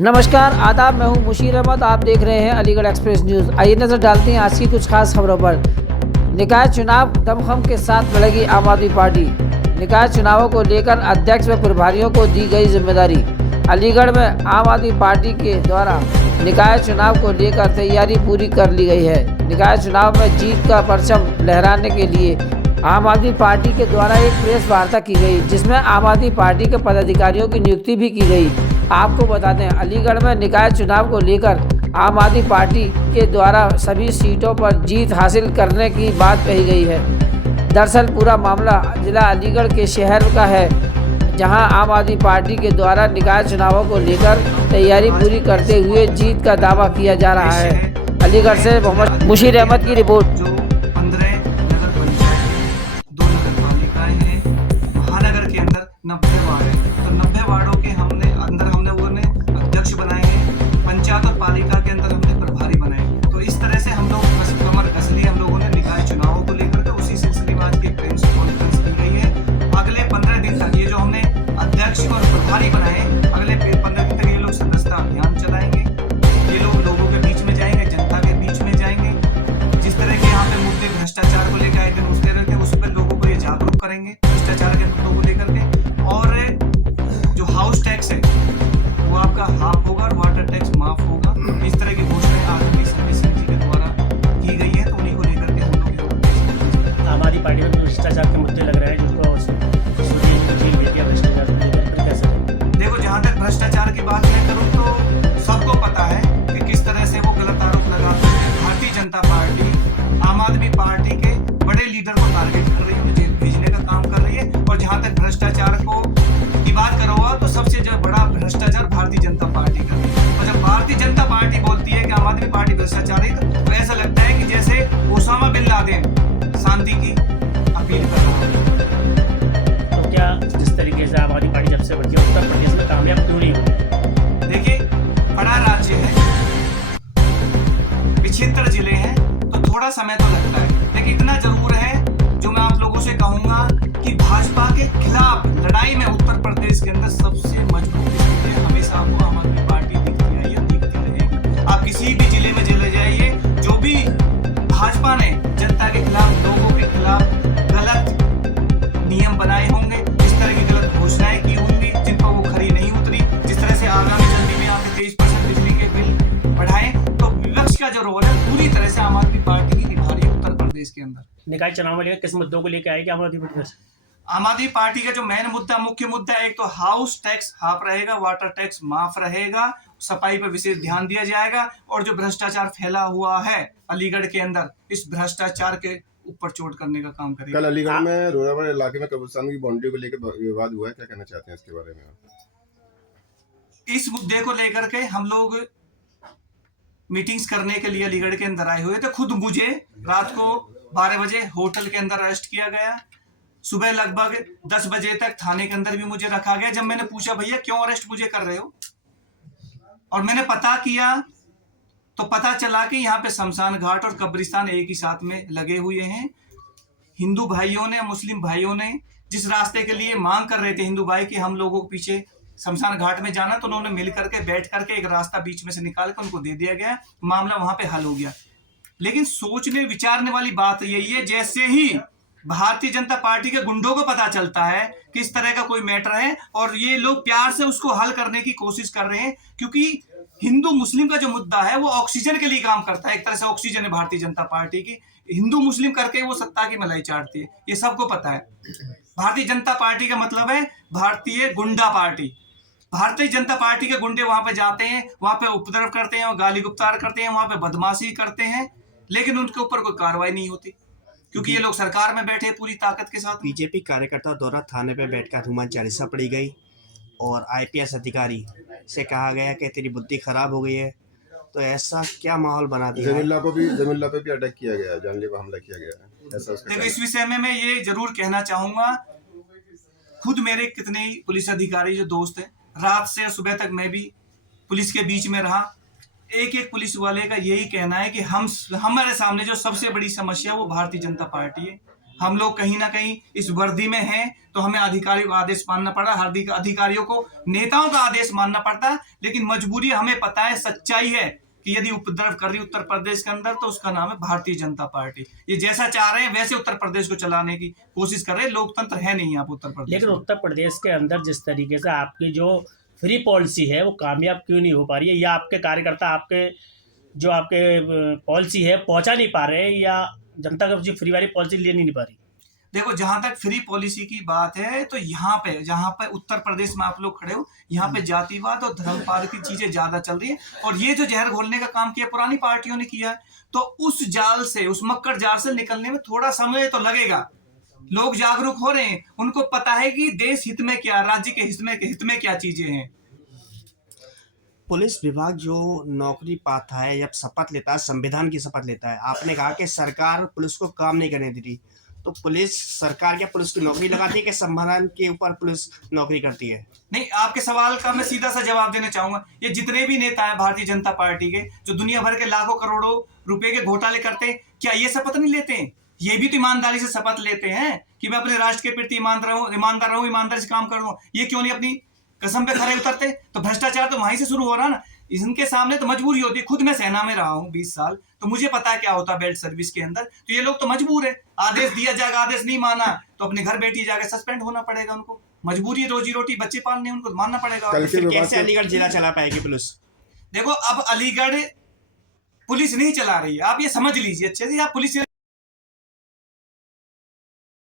नमस्कार, आदाब। मैं हूं मुशीर अहमद। आप देख रहे हैं अलीगढ़ एक्सप्रेस न्यूज़। आइए नजर डालते हैं आज की कुछ खास खबरों पर। निकाय चुनाव दमखम के साथ लड़ेगी आम आदमी पार्टी। निकाय चुनावों को लेकर अध्यक्ष व प्रभारियों को दी गई जिम्मेदारी। अलीगढ़ में आम आदमी पार्टी के द्वारा निकाय चुनाव को लेकर तैयारी पूरी कर ली गई है। निकाय चुनाव में जीत का परचम लहराने के लिए आम आदमी पार्टी के द्वारा एक प्रेस वार्ता की गई, जिसमें आम आदमी पार्टी के पदाधिकारियों की नियुक्ति भी की गई। आपको बता दें, अलीगढ़ में निकाय चुनाव को लेकर आम आदमी पार्टी के द्वारा सभी सीटों पर जीत हासिल करने की बात कही गई है। दरअसल पूरा मामला जिला अलीगढ़ के शहर का है, जहां आम आदमी पार्टी के द्वारा निकाय चुनावों को लेकर तैयारी पूरी करते हुए जीत का दावा किया जा रहा है। अलीगढ़ से मोहम्मद मुशीर अहमद की रिपोर्ट। जो 15 नगर पंचायत 2 नगर पालिकाएं हैं, महानगर के अंदर 90 वार्ड है। तो 90 वार्डों के हमने अध्यक्ष बनाए हैं, पंचायत और पालिका के अंदर हमने प्रभारी बनाए हैं। तो इस तरह से हम लोग कमर कस ली हम लोगों ने निकाय चुनावों को लेकर के। उसी सिलसिले में आज की प्रेस कॉन्फ्रेंस की गई है। अगले 15 दिन तक ये जो हमने अध्यक्ष और प्रभारी बनाए, अगले 15 दिन तक ये लोग सदस्यता अभियान चलाएंगे। ये लोग लोगों के बीच में जाएंगे, जनता के बीच में जाएंगे। जिस तरह के यहाँ पे मुद्दे भ्रष्टाचार को लेकर आए दिन उठते रहते हैं, उस पर लोगों को ये जागरूक करेंगे भ्रष्टाचार के मुद्दों को लेकर के। और जो हाउस टैक्स है वो आपका हाफ होगा और वाटर टैक्स माफ होगा। इस तरह की घोषणाएं आरती सिंह जी के द्वारा की गई है। तो उन्हीं को लेकर के हम लोग आम आदमी पार्टी में भ्रष्टाचार के मुद्दे लग रहे हैं, जिनको भ्रष्टाचार को लेकर कैसे? देखो, जहाँ तक भ्रष्टाचार की बात मैं करूँ तो सबको पता है कि किस तरह से वो गलत आरोप लगाते हैं। भारतीय जनता पार्टी आम आदमी पार्टी के बड़े लीडर को टारगेट कर रही है, उन्हें जेल भेजने का काम कर रही है। और जहाँ तक भ्रष्टाचार की बात करो तो सबसे जो बड़ा भ्रष्टाचार भारतीय जनता पार्टी कर रही है। और जब भारतीय जनता पार्टी बोलती है कि आम आदमी पार्टी भ्रष्टाचारी, तो ऐसा लगता है कि जैसे ओसामा बिन लादेन शांति की अपील कर रहा है। तो क्या जिस तरीके से आम आदमी पार्टी जब से बढ़ती है, उत्तर प्रदेश में कामयाब क्यों नहीं हुई? देखिए, बड़ा राज्य है, 75 जिले हैं, तो थोड़ा समय तो लगता है। लेकिन इतना जरूर है जो मैं आप लोगों से कहूंगा कि भाजपा के खिलाफ लड़ाई में उत्तर प्रदेश के अंदर सबसे मजबूत स्थिति है। हमेशा आपको आम आदमी पार्टी दिखती आई है, दिखती रहेगी। आप किसी भी जिले में चले जाइए, जो भी भाजपा ने जनता के खिलाफ, लोगों के खिलाफ गलत नियम बनाए होंगे, इस तरह की गलत घोषणाएं की होंगी जिन पर वो खरी नहीं उतरी। जिस तरह से आगामी जल्दी में आपके 23% बिजली के बिल बढ़ाए, तो विपक्ष का जो रोल है पूरी तरह से आम आदमी पार्टी की निभा रही है उत्तर प्रदेश के अंदर। निकाय चुनाव में किस मुद्दों को लेकर आएगी आम आदमी पार्टी? आम आदमी पार्टी का जो मुख्य मुद्दा है, एक तो हाउस टैक्स हाफ रहेगा, वाटर टैक्स माफ रहेगा, सफाई पर विशेष ध्यान दिया जाएगा। और जो भ्रष्टाचार फैला हुआ है अलीगढ़ के अंदर, इस भ्रष्टाचार के ऊपर चोट करने का काम करेगा। कल अलीगढ़ में रोरावर इलाके में कब्रिस्तान की बाउंड्री को लेकर विवाद हुआ है, क्या कहना चाहते हैं इसके बारे में? इस मुद्दे को लेकर के हम लोग मीटिंग्स करने के लिए अलीगढ़ के अंदर आए हुए थे। खुद मुझे रात को 12 बजे होटल के अंदर अरेस्ट किया गया। सुबह लगभग 10 बजे तक थाने के अंदर भी मुझे रखा गया। जब मैंने पूछा भैया क्यों अरेस्ट मुझे कर रहे हो, और मैंने पता किया तो पता चला कि यहाँ पे शमशान घाट और कब्रिस्तान एक ही साथ में लगे हुए हैं। हिंदू भाइयों ने, मुस्लिम भाइयों ने जिस रास्ते के लिए मांग कर रहे थे हिंदू भाई कि हम लोगों के पीछे शमशान घाट में जाना, तो उन्होंने मिल करके बैठ करके एक रास्ता बीच में से निकाल कर उनको दे दिया गया। मामला वहां पे हल हो गया। लेकिन सोचने विचारने वाली बात यही है, जैसे ही भारतीय जनता पार्टी के गुंडों को पता चलता है कि इस तरह का कोई मैटर है, और ये लोग प्यार से उसको हल करने की कोशिश कर रहे हैं, क्योंकि हिंदू मुस्लिम का जो मुद्दा है वो ऑक्सीजन के लिए काम करता है। एक तरह से ऑक्सीजन है भारतीय जनता पार्टी की। हिंदू मुस्लिम करके वो सत्ता की मलाई चाटती है, ये सबको पता है। भारतीय जनता पार्टी का मतलब है भारतीय गुंडा पार्टी। भारतीय जनता पार्टी के गुंडे वहां पे जाते हैं, वहां पे उपद्रव करते हैं, गाली गुप्तार करते हैं, वहां पे बदमाशी करते हैं, लेकिन उनके ऊपर कोई कार्रवाई नहीं होती, क्योंकि ये लोग सरकार में बैठे पूरी ताकत के साथ। बीजेपी कार्यकर्ता द्वारा थाने पर बैठकर हनुमान चालीसा पढ़ी गई और आईपीएस अधिकारी से कहा गया कि तेरी बुद्धि खराब हो गई है। तो ऐसा क्या माहौल बना दिया? जमीला पे भी अटैक किया गया है, जानलेवा हमला किया गया है, ऐसा उसका? देखो, इस विषय में मैं ये जरूर कहना चाहूंगा, खुद मेरे कितने ही पुलिस अधिकारी जो दोस्त हैं, रात से सुबह तक मैं भी पुलिस के बीच में रहा। एक एक पुलिस वाले का यही कहना है कि हमारे सामने जो सबसे बड़ी समस्या वो भारतीय जनता पार्टी है। हम लोग कहीं ना कहीं इस वर्दी में हैं, तो हमें अधिकारियों का आदेश मानना पड़ा, हर अधिकारियों को नेताओं का आदेश मानना पड़ता। लेकिन मजबूरी हमें पता है, सच्चाई है कि यदि उपद्रव कर रही उत्तर प्रदेश के अंदर तो उसका नाम है भारतीय जनता पार्टी। ये जैसा चाह रहे हैं वैसे उत्तर प्रदेश को चलाने की कोशिश कर रहे हैं। लोकतंत्र है नहीं यहाँ पर उत्तर प्रदेश लेकिन में। उत्तर प्रदेश के अंदर जिस तरीके से आपकी जो फ्री पॉलिसी है वो कामयाब क्यों नहीं हो पा रही है, या आपके कार्यकर्ता आपके जो आपके पॉलिसी है पहुंचा नहीं पा रहे हैं, या जनता का जो फ्री वाली पॉलिसी ले नहीं पा रही? देखो, जहां तक फ्री पॉलिसी की बात है तो यहाँ पे जहां पे उत्तर प्रदेश में आप लोग खड़े हो, यहाँ पे जातिवाद और धर्मवाद की चीजें ज्यादा चल रही है। और ये जो जहर घोलने का काम किया पुरानी पार्टियों ने किया है, तो उस जाल से, उस मक्कर जाल से निकलने में थोड़ा समय तो लगेगा। लोग जागरूक हो रहे हैं, उनको पता है कि देश हित में क्या, राज्य के हित में क्या चीजें हैं। पुलिस विभाग जो नौकरी पाता है, जब शपथ लेता है, संविधान की शपथ लेता है, आपने कहा कि सरकार पुलिस को काम नहीं करने दे रही, तो पुलिस सरकार क्या पुलिस की नौकरी लगाती है कि संविधान के ऊपर पुलिस नौकरी करती है? नहीं, आपके सवाल का मैं सीधा सा जवाब देना चाहूंगा। ये जितने भी नेता हैं भारतीय जनता पार्टी के, जो दुनिया भर के लाखों करोड़ों रुपए के घोटाले करते हैं, क्या ये शपथ नहीं लेते हैं? ये भी तो ईमानदारी से शपथ लेते हैं कि मैं अपने राष्ट्र के प्रति ईमानदार रहूं, ईमानदारी से काम करूं। ये क्यों नहीं अपनी कसम पे खरे उतरते? तो भ्रष्टाचार तो वहीं से शुरू हो रहा ना। इनके सामने तो मजबूरी होती है। खुद मैं सेना में रहा हूँ 20 साल, तो मुझे पता है क्या होता है बेल्ट सर्विस के अंदर। तो ये लोग तो मजबूर है, आदेश दिया जाएगा, आदेश नहीं माना तो अपने घर बैठी जाकर सस्पेंड होना पड़ेगा उनको। मजबूरी, रोजी रोटी, बच्चे पालने, उनको मानना पड़ेगा। कल के फिर विवाद कैसे के- अलीगढ़ जिला चला पाएगी पुलिस? देखो, अब अलीगढ़ पुलिस नहीं चला रही है, आप ये समझ लीजिए अच्छे से। आप पुलिस